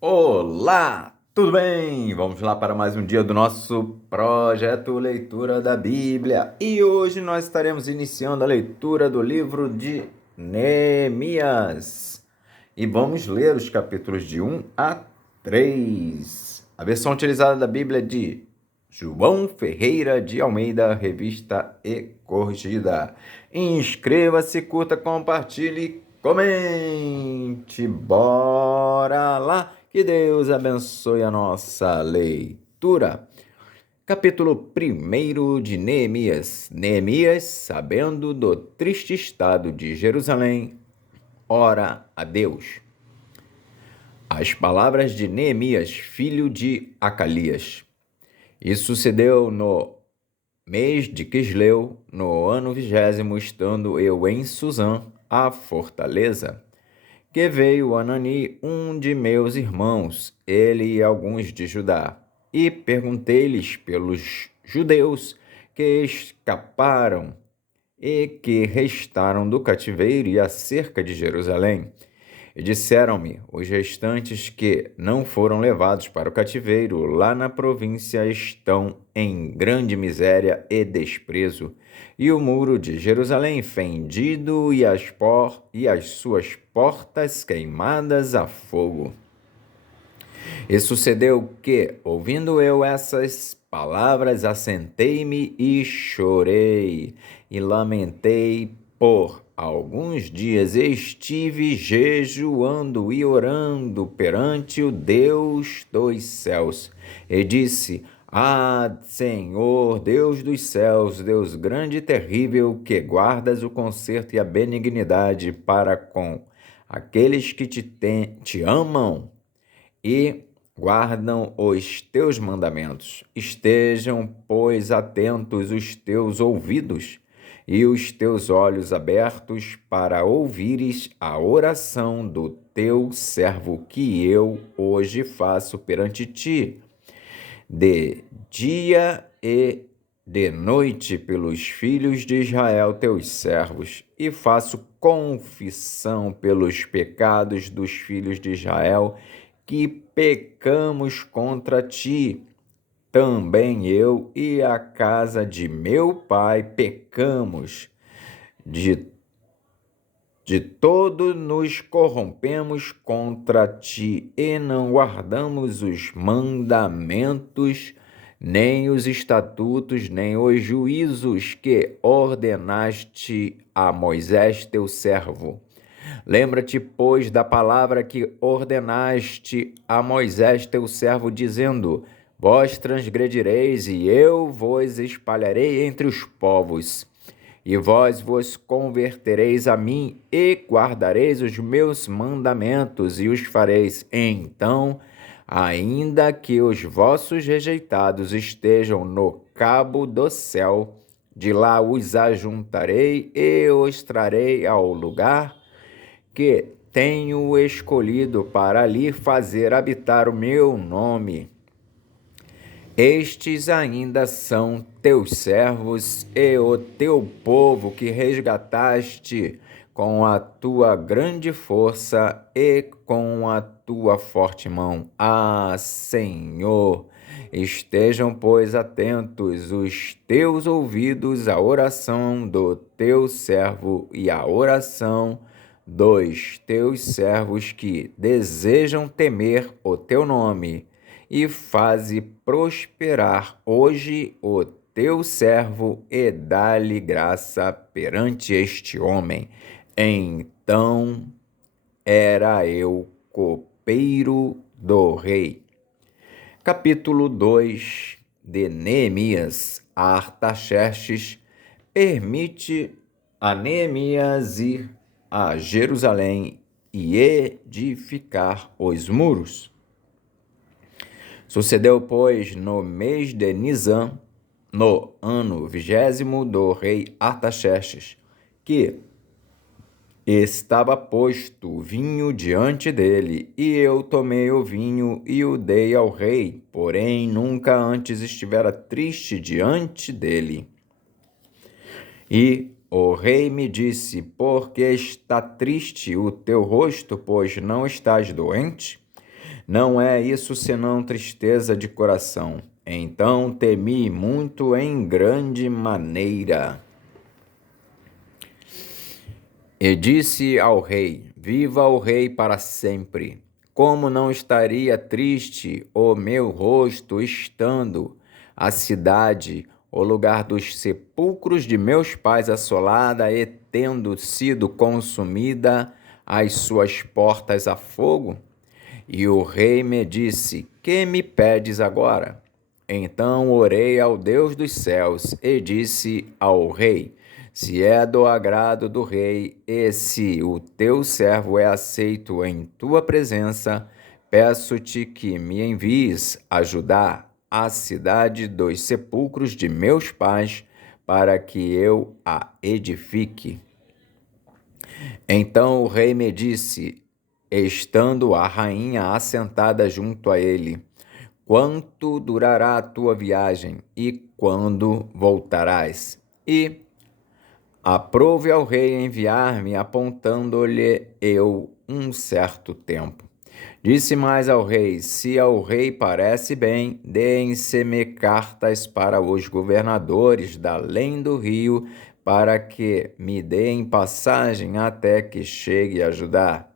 Olá, tudo bem? Vamos lá para mais um dia do nosso projeto Leitura da Bíblia. E hoje nós estaremos iniciando a leitura do livro de Neemias. E vamos ler os capítulos de 1 a 3. A versão utilizada da Bíblia é de João Ferreira de Almeida, revista e corrigida. Inscreva-se, curta, compartilhe, comente. Bora lá! Que Deus abençoe a nossa leitura. Capítulo 1 de Neemias. Neemias, sabendo do triste estado de Jerusalém, ora a Deus. As palavras de Neemias, filho de Acalias. E sucedeu no mês de Quisleu, no ano 20º, estando eu em Susã, a fortaleza, que veio Anani, um de meus irmãos, ele e alguns de Judá, e perguntei-lhes pelos judeus que escaparam e que restaram do cativeiro e acerca de Jerusalém. E disseram-me, os restantes que não foram levados para o cativeiro, lá na província estão em grande miséria e desprezo, e o muro de Jerusalém fendido e as suas portas queimadas a fogo. E sucedeu que, ouvindo eu essas palavras, assentei-me e chorei, e lamentei por alguns dias. Estive jejuando e orando perante o Deus dos céus, e disse: Senhor, Deus dos céus, Deus grande e terrível, que guardas o conserto e a benignidade para com aqueles que te amam e guardam os teus mandamentos. Estejam, pois, atentos os teus ouvidos e os teus olhos abertos para ouvires a oração do teu servo que eu hoje faço perante ti, de dia e de noite pelos filhos de Israel, teus servos, e faço confissão pelos pecados dos filhos de Israel, que pecamos contra ti. Também eu e a casa de meu pai pecamos. De todo nos corrompemos contra ti e não guardamos os mandamentos, nem os estatutos, nem os juízos que ordenaste a Moisés, teu servo. Lembra-te, pois, da palavra que ordenaste a Moisés, teu servo, dizendo: Vós transgredireis, e eu vos espalharei entre os povos. E vós vos convertereis a mim, e guardareis os meus mandamentos, e os fareis. Então, ainda que os vossos rejeitados estejam no cabo do céu, de lá os ajuntarei e os trarei ao lugar que tenho escolhido para ali fazer habitar o meu nome. Estes ainda são teus servos e o teu povo que resgataste com a tua grande força e com a tua forte mão. Senhor, estejam, pois, atentos os teus ouvidos à oração do teu servo e à oração dos teus servos que desejam temer o teu nome, e faze prosperar hoje o teu servo e dá-lhe graça perante este homem. Então era eu copeiro do rei. Capítulo 2 de Neemias. Artaxerxes permite a Neemias ir a Jerusalém e edificar os muros. Sucedeu, pois, no mês de Nisã, no ano 20º do rei Artaxerxes, que estava posto vinho diante dele, e eu tomei o vinho e o dei ao rei, porém nunca antes estivera triste diante dele. E o rei me disse: Por que está triste o teu rosto, pois não estás doente? Não é isso senão tristeza de coração. Então temi muito em grande maneira. E disse ao rei: Viva o rei para sempre! Como não estaria triste o meu rosto, estando a cidade, o lugar dos sepulcros de meus pais, assolada e tendo sido consumida as suas portas a fogo? E o rei me disse: Que me pedes agora? Então orei ao Deus dos céus e disse ao rei: Se é do agrado do rei, e se o teu servo é aceito em tua presença, peço-te que me envies ajudar a cidade dos sepulcros de meus pais, para que eu a edifique. Então o rei me disse, estando a rainha assentada junto a ele: Quanto durará a tua viagem e quando voltarás? E aprove ao rei enviar-me, apontando-lhe eu um certo tempo. Disse mais ao rei: Se ao rei parece bem, deem-se-me cartas para os governadores da além do rio, para que me deem passagem até que chegue a Judá.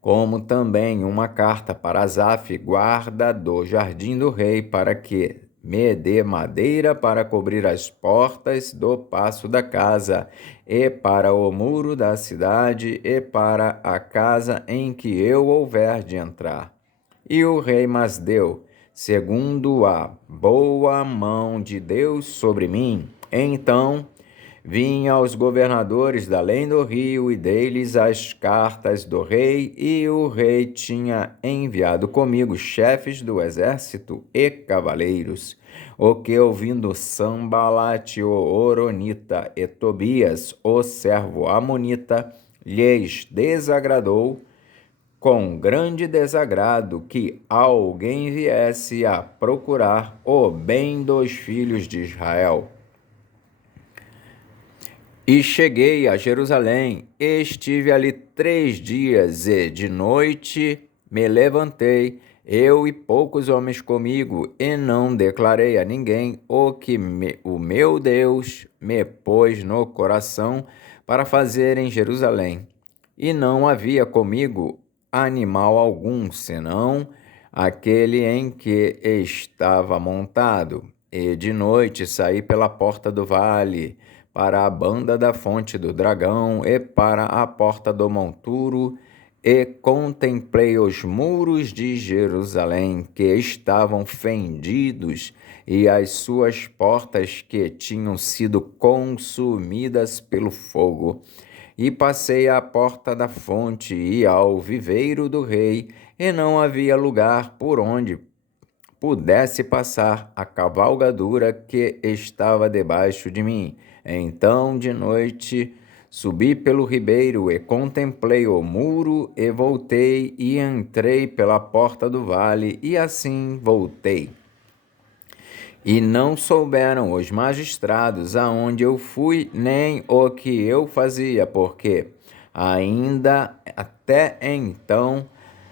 Como também uma carta para Asaf, guarda do jardim do rei, para que me dê madeira para cobrir as portas do paço da casa, e para o muro da cidade, e para a casa em que eu houver de entrar. E o rei mas deu, segundo a boa mão de Deus sobre mim. Então vim aos governadores da além do rio e dei-lhes as cartas do rei, e o rei tinha enviado comigo chefes do exército e cavaleiros, o que, ouvindo Sambalate, o Horonita, e Tobias, o servo amonita, lhes desagradou, com grande desagrado, que alguém viesse a procurar o bem dos filhos de Israel. E cheguei a Jerusalém, e estive ali 3 dias, e de noite me levantei, eu e poucos homens comigo, e não declarei a ninguém o que o meu Deus me pôs no coração para fazer em Jerusalém. E não havia comigo animal algum, senão aquele em que estava montado. E de noite saí pela porta do vale, para a banda da fonte do dragão e para a porta do monturo, e contemplei os muros de Jerusalém, que estavam fendidos, e as suas portas que tinham sido consumidas pelo fogo. E passei à porta da fonte e ao viveiro do rei, e não havia lugar por onde pudesse passar a cavalgadura que estava debaixo de mim. Então, de noite, subi pelo ribeiro e contemplei o muro, e voltei e entrei pela porta do vale, e assim voltei. E não souberam os magistrados aonde eu fui, nem o que eu fazia, porque ainda até então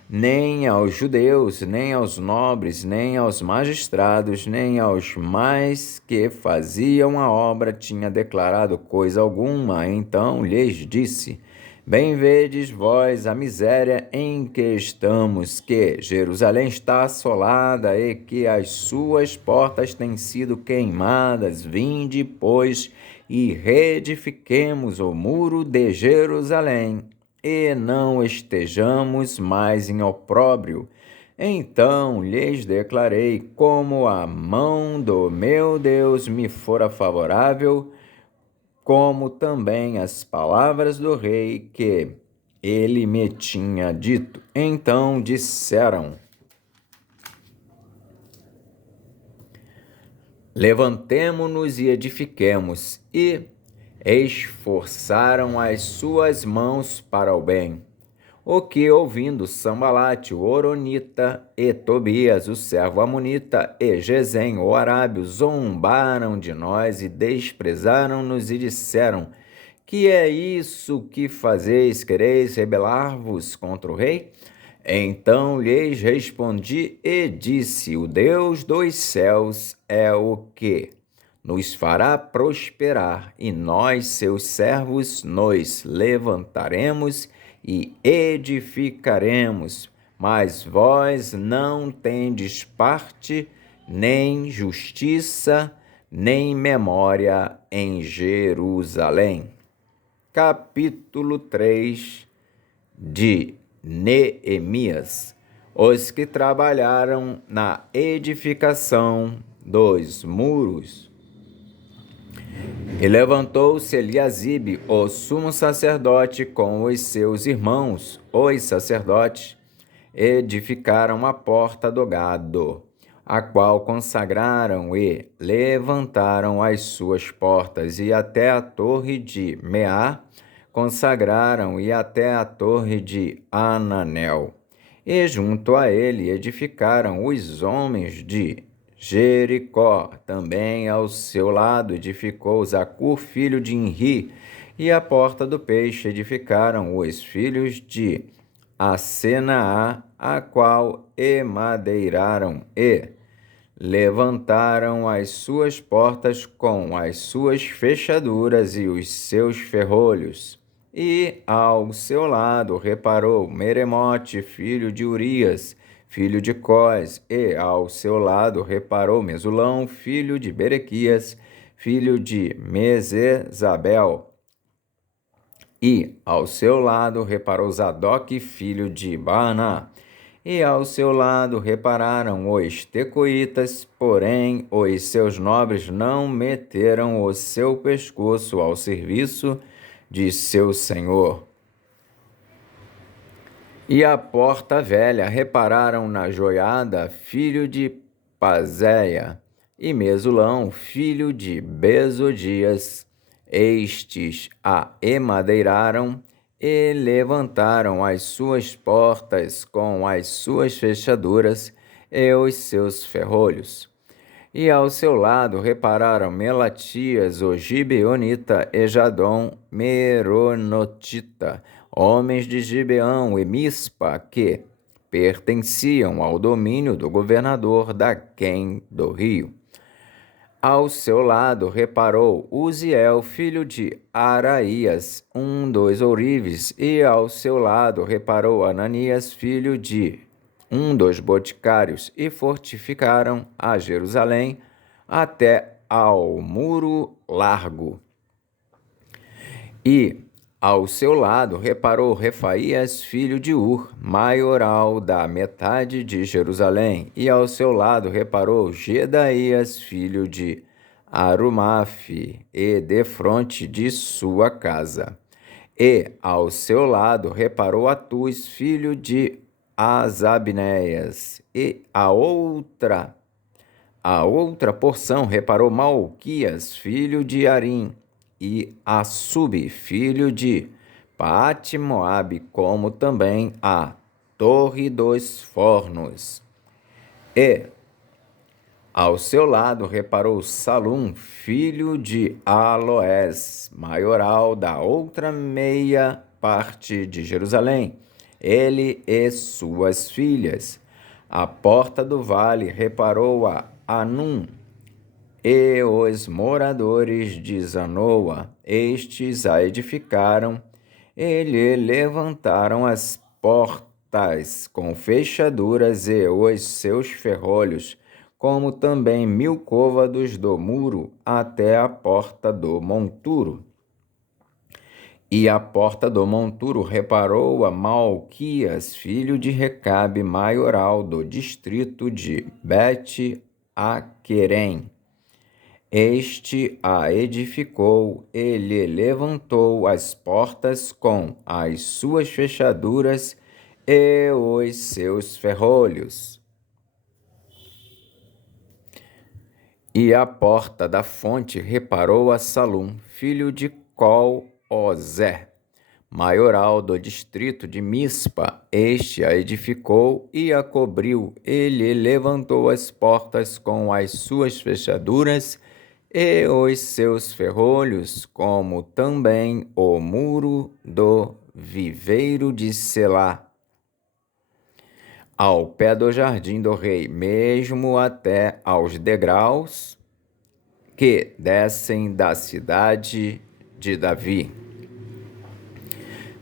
nem aos judeus, nem aos nobres, nem aos magistrados, nem aos mais que faziam a obra tinha declarado coisa alguma. Então lhes disse: Bem vedes vós a miséria em que estamos, que Jerusalém está assolada e que as suas portas têm sido queimadas. Vinde, pois, e reedifiquemos o muro de Jerusalém, e não estejamos mais em opróbrio. Então lhes declarei: como a mão do meu Deus me fora favorável, como também as palavras do rei que ele me tinha dito. Então disseram: Levantemo-nos e edifiquemos, e esforçaram as suas mãos para o bem. O que, ouvindo Sambalate, o Horonita, e Tobias, o servo amonita, e Gesem, o arábio, zombaram de nós e desprezaram-nos e disseram: Que é isso que fazeis? Quereis rebelar-vos contra o rei? Então lhes respondi e disse: O Deus dos céus é o que nos fará prosperar, e nós, seus servos, nos levantaremos e edificaremos. Mas vós não tendes parte, nem justiça, nem memória em Jerusalém. Capítulo 3 de Neemias. Os que trabalharam na edificação dos muros. E levantou-se Eliasibe, o sumo sacerdote, com os seus irmãos, os sacerdotes, edificaram a porta do gado, a qual consagraram e levantaram as suas portas, e até a torre de Meá consagraram, e até a torre de Ananel. E junto a ele edificaram os homens de Jericó. Também ao seu lado edificou Zacur, filho de Inri, e a porta do peixe edificaram os filhos de Asenaá, a qual emadeiraram e levantaram as suas portas com as suas fechaduras e os seus ferrolhos. E ao seu lado reparou Meremote, filho de Urias, filho de Cós, e ao seu lado reparou Mesulão, filho de Berequias, filho de Mesezabel. E ao seu lado reparou Zadok, filho de Baaná. E ao seu lado repararam os tecoitas, porém os seus nobres não meteram o seu pescoço ao serviço de seu senhor. E à porta velha repararam na Joiada, filho de Pazéia, e Mesulão, filho de Bezodias. Estes a emadeiraram e levantaram as suas portas com as suas fechaduras e os seus ferrolhos. E ao seu lado repararam Melatias, o Gibeonita, e Jadom, Meronotita, homens de Gibeão e Mispa, que pertenciam ao domínio do governador Daquém do rio. Ao seu lado reparou Uziel, filho de Araías, dos ourives, e ao seu lado reparou Ananias, filho de dos boticários, e fortificaram a Jerusalém até ao muro largo. E ao seu lado reparou Refaías, filho de Ur, maioral da metade de Jerusalém, e ao seu lado reparou Gedaías, filho de Arumafe, e defronte de sua casa. E ao seu lado reparou Atus, filho de Asabneias, e a outra porção reparou Malquias, filho de Arim, e Assub, filho de Paate-Moabe, como também a Torre dos Fornos. E ao seu lado reparou Salum, filho de Aloés, maioral da outra meia parte de Jerusalém, ele e suas filhas. À porta do vale reparou a Anum, e os moradores de Zanoa, estes a edificaram, e lhe levantaram as portas com fechaduras e os seus ferrolhos, como também 1000 côvados do muro até a porta do monturo. E a porta do monturo reparou a Malquias, filho de Recabe, maioral do distrito de Bet-Aquerem. Este a edificou e lhe levantou as portas com as suas fechaduras e os seus ferrolhos. E a porta da fonte reparou a Salum, filho de Col-Ozé, maioral do distrito de Mispa. Este a edificou e a cobriu, e lhe levantou as portas com as suas fechaduras e os seus ferrolhos, como também o muro do viveiro de Selá. ao pé do jardim do rei, mesmo até aos degraus que descem da cidade de Davi.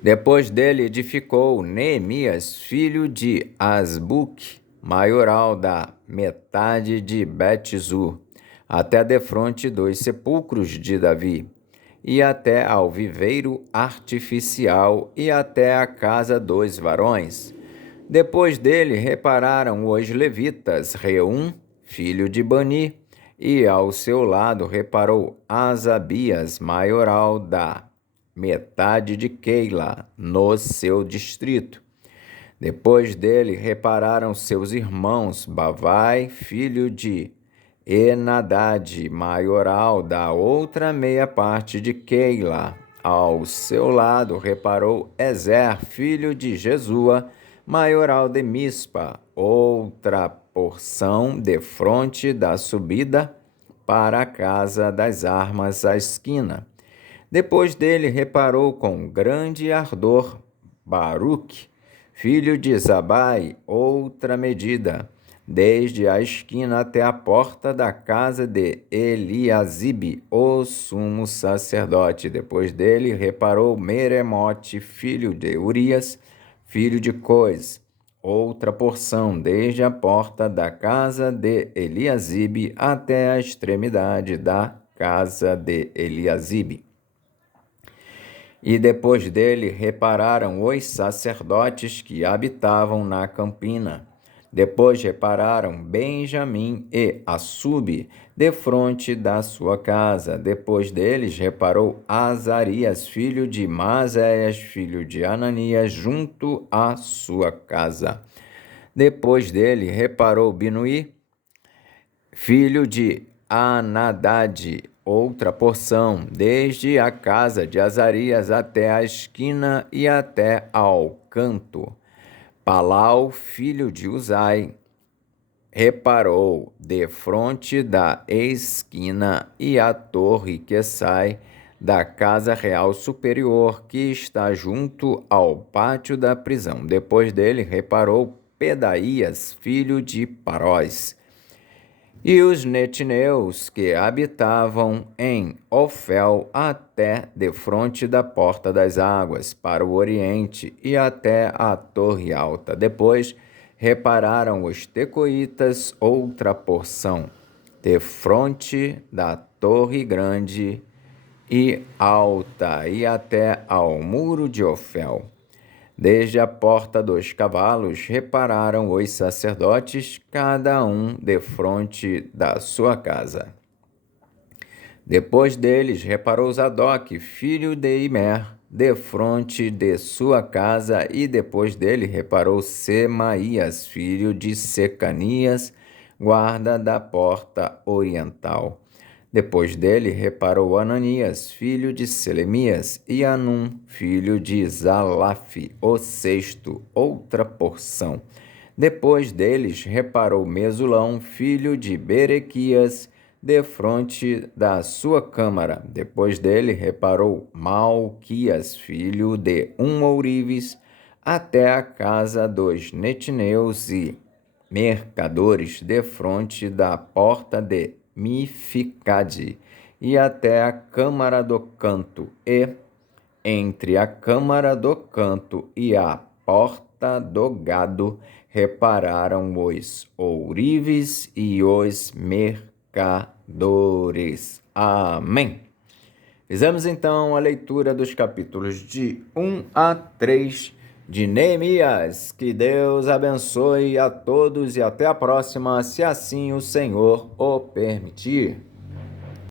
Depois dele edificou Neemias, filho de Asbuque, maioral da metade de Bet-Zur, até defronte dos sepulcros de Davi, e até ao viveiro artificial e até a casa dos varões. Depois dele repararam os levitas, Reum, filho de Bani, e ao seu lado reparou Asabias, maioral da metade de Keila, no seu distrito. Depois dele repararam seus irmãos, Bavai, filho de Enadad, maioral da outra meia parte de Keila. Ao seu lado reparou Ezer, filho de Jesua, maioral de Mispa, outra porção defronte da subida para a casa das armas à esquina. Depois dele reparou com grande ardor Baruque, filho de Zabai, outra medida, desde a esquina até a porta da casa de Eliasibe, o sumo sacerdote. Depois dele reparou Meremote, filho de Urias, filho de Cois, outra porção, desde a porta da casa de Eliasibe até a extremidade da casa de Eliasibe. E depois dele repararam os sacerdotes que habitavam na campina. Depois repararam Benjamim e Assube, defronte da sua casa. Depois deles reparou Azarias, filho de Maséias, filho de Ananias, junto à sua casa. Depois dele reparou Binuí, filho de Anadade, outra porção, desde a casa de Azarias até a esquina e até ao canto. Palau, filho de Uzai, reparou defronte da esquina e a torre que sai da casa real superior, que está junto ao pátio da prisão. Depois dele reparou Pedaías, filho de Parós, e os netineus que habitavam em Ofel até defronte da porta das águas, para o oriente e até a torre alta. Depois repararam os tecoitas, outra porção, defronte da torre grande e alta e até ao muro de Ofel. Desde a porta dos cavalos repararam os sacerdotes, cada um defronte da sua casa. Depois deles reparou Zadok, filho de Imer, defronte de sua casa, e depois dele reparou Semaías, filho de Secanias, guarda da porta oriental. Depois dele reparou Ananias, filho de Selemias, e Anum, filho de Zalaf, o sexto, outra porção. Depois deles reparou Mesulão, filho de Berequias, defronte da sua câmara. Depois dele reparou Malquias, filho de Ourives, até a casa dos netineus e mercadores, defronte da porta de Mificade, e até a câmara do canto, e entre a câmara do canto e a porta do gado repararam os ourives e os mercadores. Amém. Fizemos então a leitura dos capítulos de 1 a 3 de Neemias. Que Deus abençoe a todos e até a próxima, se assim o Senhor o permitir.